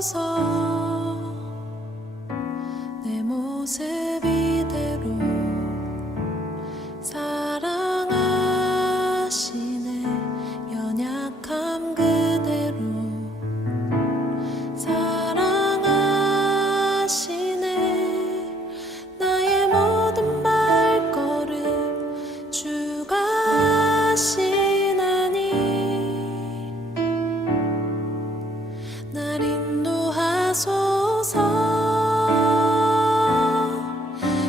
하소서. 내 모습 이대로 사랑하시네. 연약함 그대로 사랑하시네. 나의 모든 발걸음 주가 하시나니 날 인도하소서.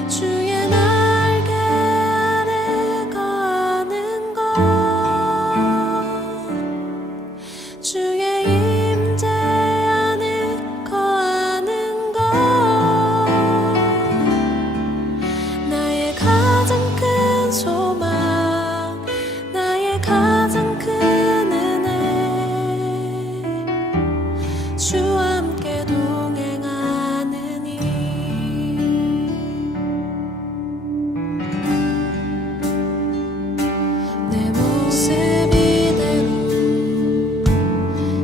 주의 날개 아래 거하는 것, 주의 임재 안에 거하는 것, 나의 가장 큰 소망, 나의 가장 큰 은혜, 주와 함께 동행하느니 내 모습 이대로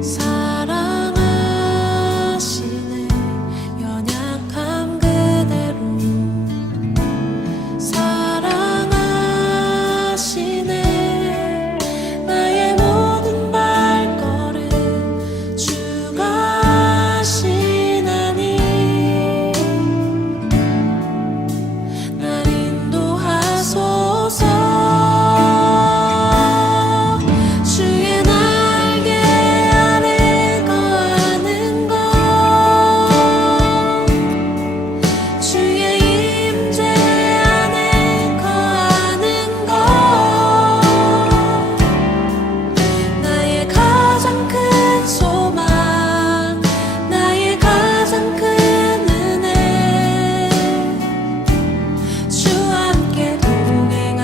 사랑하시네. 연약함 그대로 사랑하시네. 나의 모든 발걸음 주가 하시나니 날 인도하소서. 주의 날개 아래 거하는 것, 주의 임재 안에 거하는 것, 나의 가장 큰 소망, 나의 가장 큰 은혜, 주와 함께 동행하느니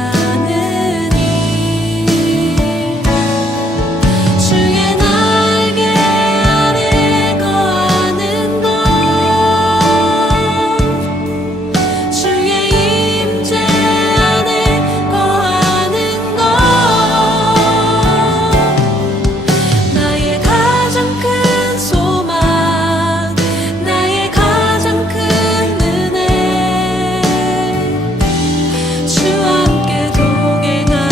주의 날개 아래 거하는 것, 주의 임재 안에 거하는 것, 나의 가장 큰 소망, 나의 가장 큰 은혜, 주와 함께 동행하느니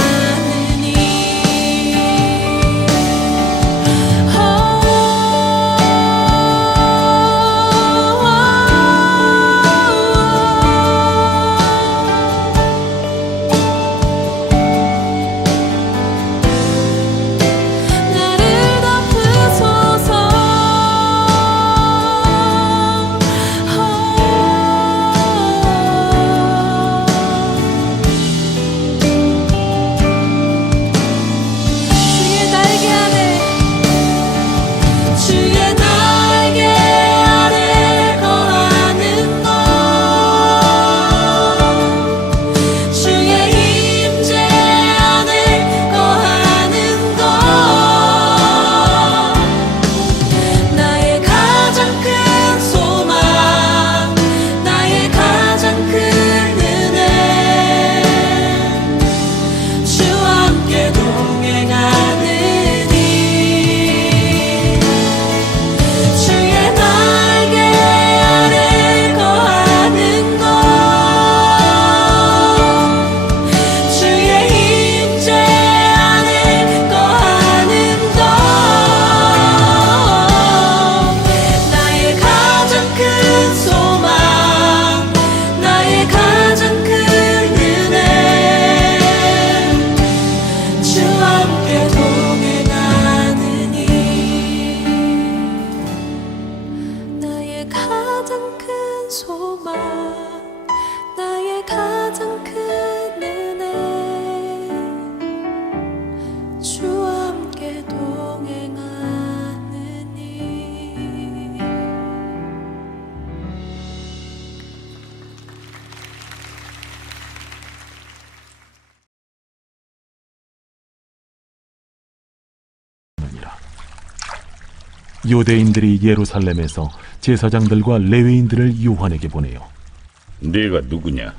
나를 덮으소서. 주의 날개 아래 거하는 것, 주의 임재 안에 거하는 것, 나의 가장 큰 소망, 나의 가장 큰 은혜, 주와 함께 동행하느니 주의 날개 아래 거하는 것, 주의 임재 안에 거하는 것, 나의 가장 큰 소망, 나의 가장 큰 은혜, 주와 함께 동행하느니 나의 가장 큰 소망, 나의 가장 큰 은혜, 주와 함께 동행하느니 유대인들이 예루살렘에서 제사장들과 레위인들을 요한에게 보내요. 네가 누구냐?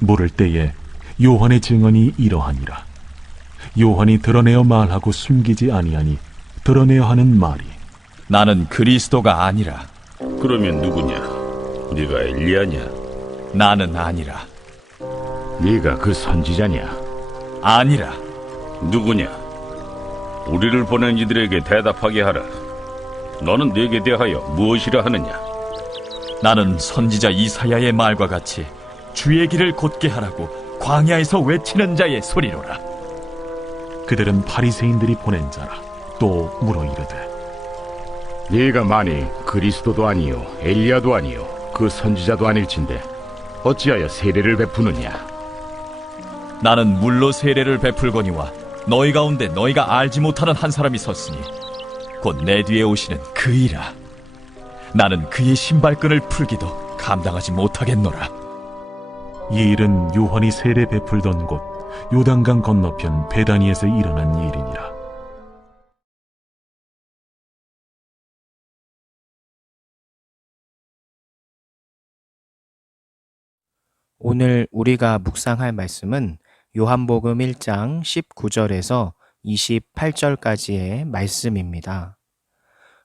물을 때에 요한의 증언이 이러하니라. 요한이 드러내어 말하고 숨기지 아니하니 드러내어 하는 말이 나는 그리스도가 아니라. 그러면 누구냐? 네가 엘리야냐? 나는 아니라. 네가 그 선지자냐? 아니라. 누구냐? 우리를 보낸 이들에게 대답하게 하라. 너는 네게 대하여 무엇이라 하느냐? 나는 선지자 이사야의 말과 같이 주의 길을 곧게 하라고 광야에서 외치는 자의 소리로라. 그들은 바리새인들이 보낸 자라. 또 물어 이르되 네가 만일 그리스도도 아니요 엘리야도 아니요 그 선지자도 아닐진데 어찌하여 세례를 베푸느냐? 나는 물로 세례를 베풀거니와 너희 가운데 너희가 알지 못하는 한 사람이 섰으니 곧 내 뒤에 오시는 그이라. 나는 그의 신발끈을 풀기도 감당하지 못하겠노라. 이 일은 요한이 세례 베풀던 곳 요단강 건너편 베다니에서 일어난 일이니라. 오늘 우리가 묵상할 말씀은 요한복음 1장 19절에서 28절까지의 말씀입니다.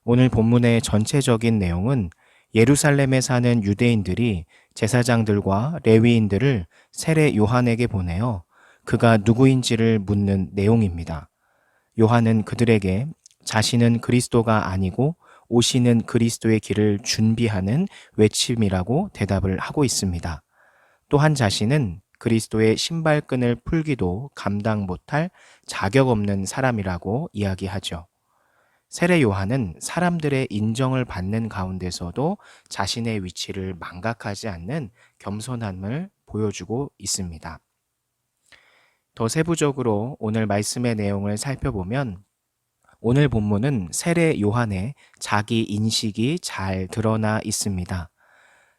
오늘 본문의 전체적인 내용은 예루살렘에 사는 유대인들이 제사장들과 레위인들을 세례 요한에게 보내어 그가 누구인지를 묻는 내용입니다. 요한은 그들에게 자신은 그리스도가 아니고 오시는 그리스도의 길을 준비하는 외침이라고 대답을 하고 있습니다. 또한 자신은 그리스도의 신발끈을 풀기도 감당 못할 자격 없는 사람이라고 이야기하죠. 세례 요한은 사람들의 인정을 받는 가운데서도 자신의 위치를 망각하지 않는 겸손함을 보여주고 있습니다. 더 세부적으로 오늘 말씀의 내용을 살펴보면 오늘 본문은 세례 요한의 자기 인식이 잘 드러나 있습니다.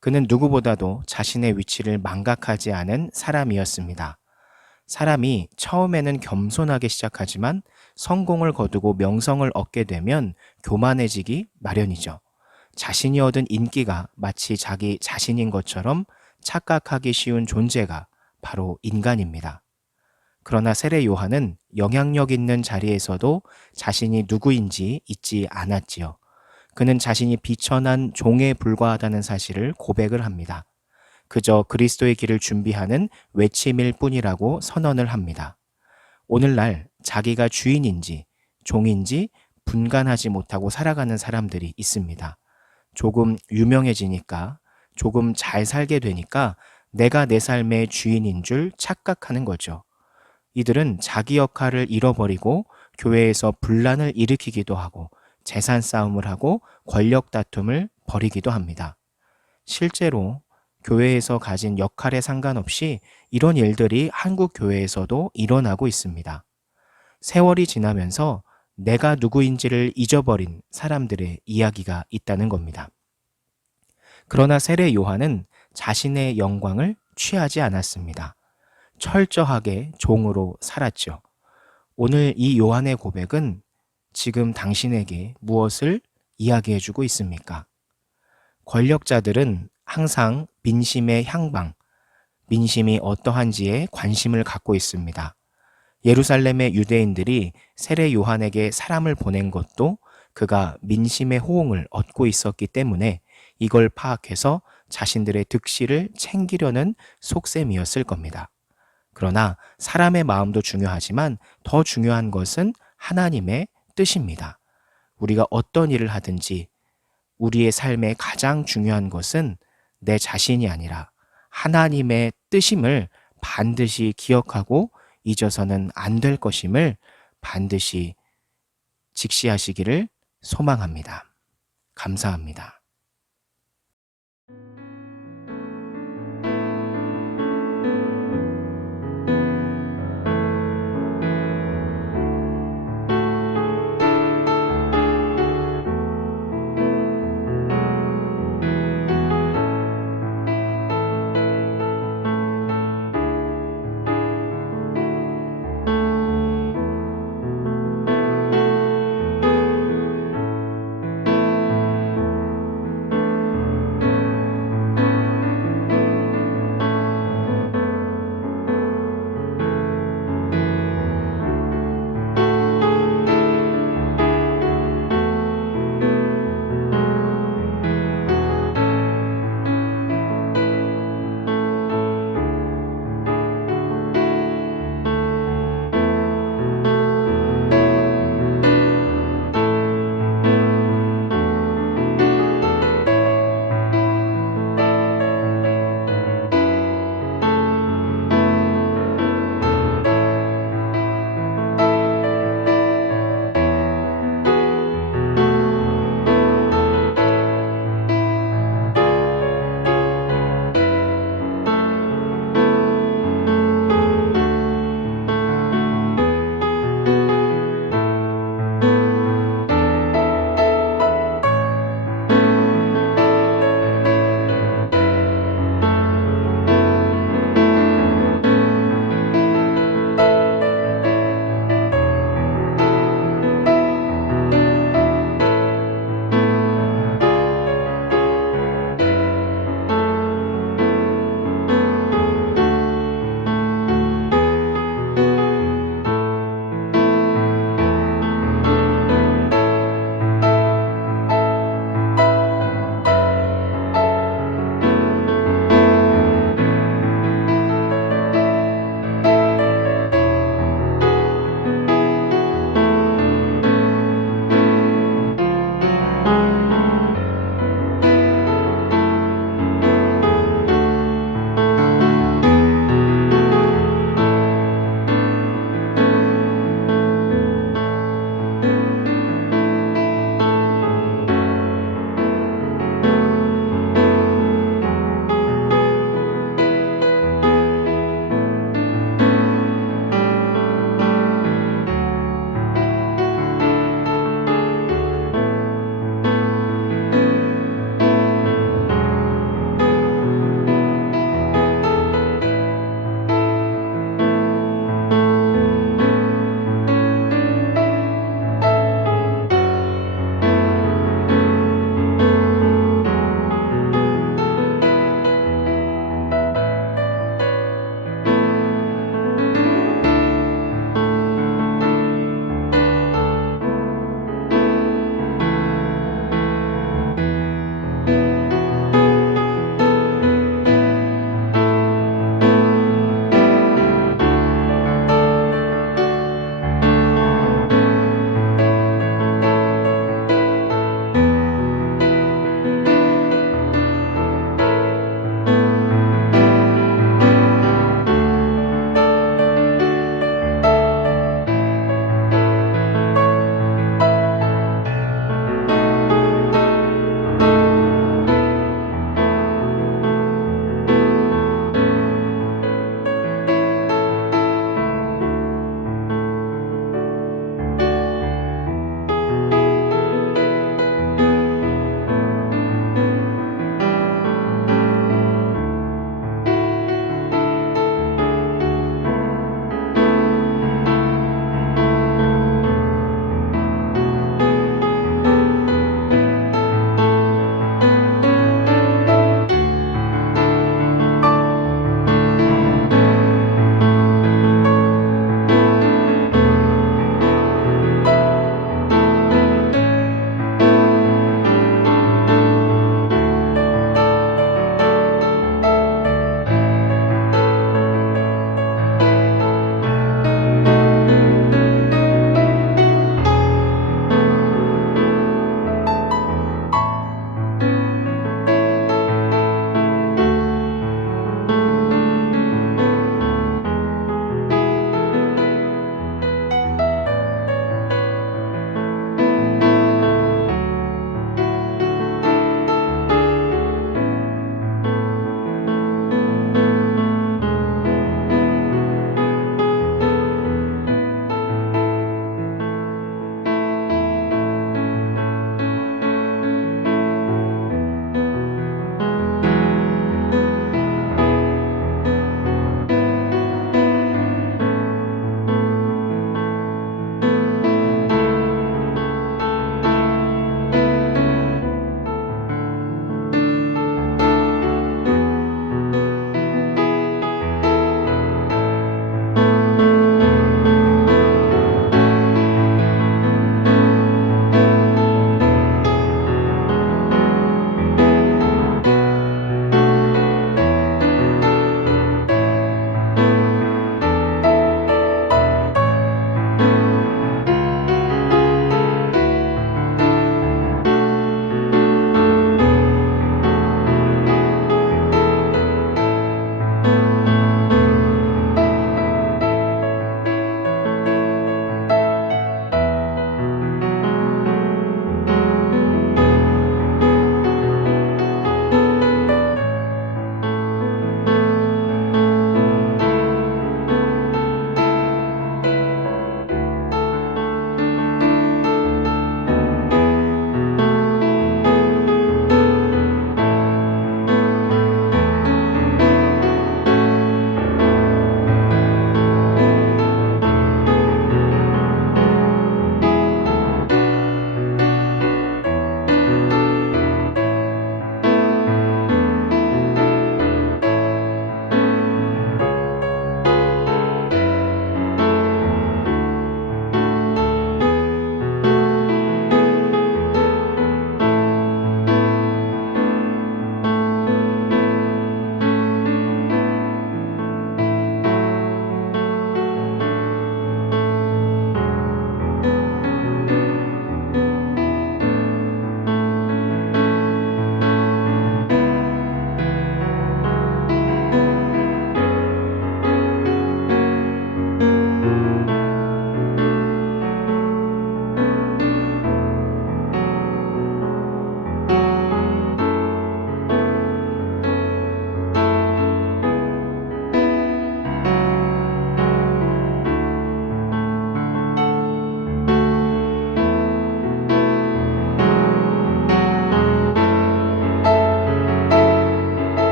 그는 누구보다도 자신의 위치를 망각하지 않은 사람이었습니다. 사람이 처음에는 겸손하게 시작하지만 성공을 거두고 명성을 얻게 되면 교만해지기 마련이죠. 자신이 얻은 인기가 마치 자기 자신인 것처럼 착각하기 쉬운 존재가 바로 인간입니다. 그러나 세례 요한은 영향력 있는 자리에서도 자신이 누구인지 잊지 않았지요. 그는 자신이 비천한 종에 불과하다는 사실을 고백을 합니다. 그저 그리스도의 길을 준비하는 외침일 뿐이라고 선언을 합니다. 오늘날 자기가 주인인지 종인지 분간하지 못하고 살아가는 사람들이 있습니다. 조금 유명해지니까, 조금 잘 살게 되니까 내가 내 삶의 주인인 줄 착각하는 거죠. 이들은 자기 역할을 잃어버리고 교회에서 분란을 일으키기도 하고 재산 싸움을 하고 권력 다툼을 벌이기도 합니다. 실제로 교회에서 가진 역할에 상관없이 이런 일들이 한국 교회에서도 일어나고 있습니다. 세월이 지나면서 내가 누구인지를 잊어버린 사람들의 이야기가 있다는 겁니다. 그러나 세례 요한은 자신의 영광을 취하지 않았습니다. 철저하게 종으로 살았죠. 오늘 이 요한의 고백은 지금 당신에게 무엇을 이야기해주고 있습니까? 권력자들은 항상 민심의 향방, 민심이 어떠한지에 관심을 갖고 있습니다. 예루살렘의 유대인들이 세례 요한에게 사람을 보낸 것도 그가 민심의 호응을 얻고 있었기 때문에 이걸 파악해서 자신들의 득실을 챙기려는 속셈이었을 겁니다. 그러나 사람의 마음도 중요하지만 더 중요한 것은 하나님의 뜻입니다. 우리가 어떤 일을 하든지 우리의 삶에 가장 중요한 것은 내 자신이 아니라 하나님의 뜻임을 반드시 기억하고 잊어서는 안 될 것임을 반드시 직시하시기를 소망합니다. 감사합니다.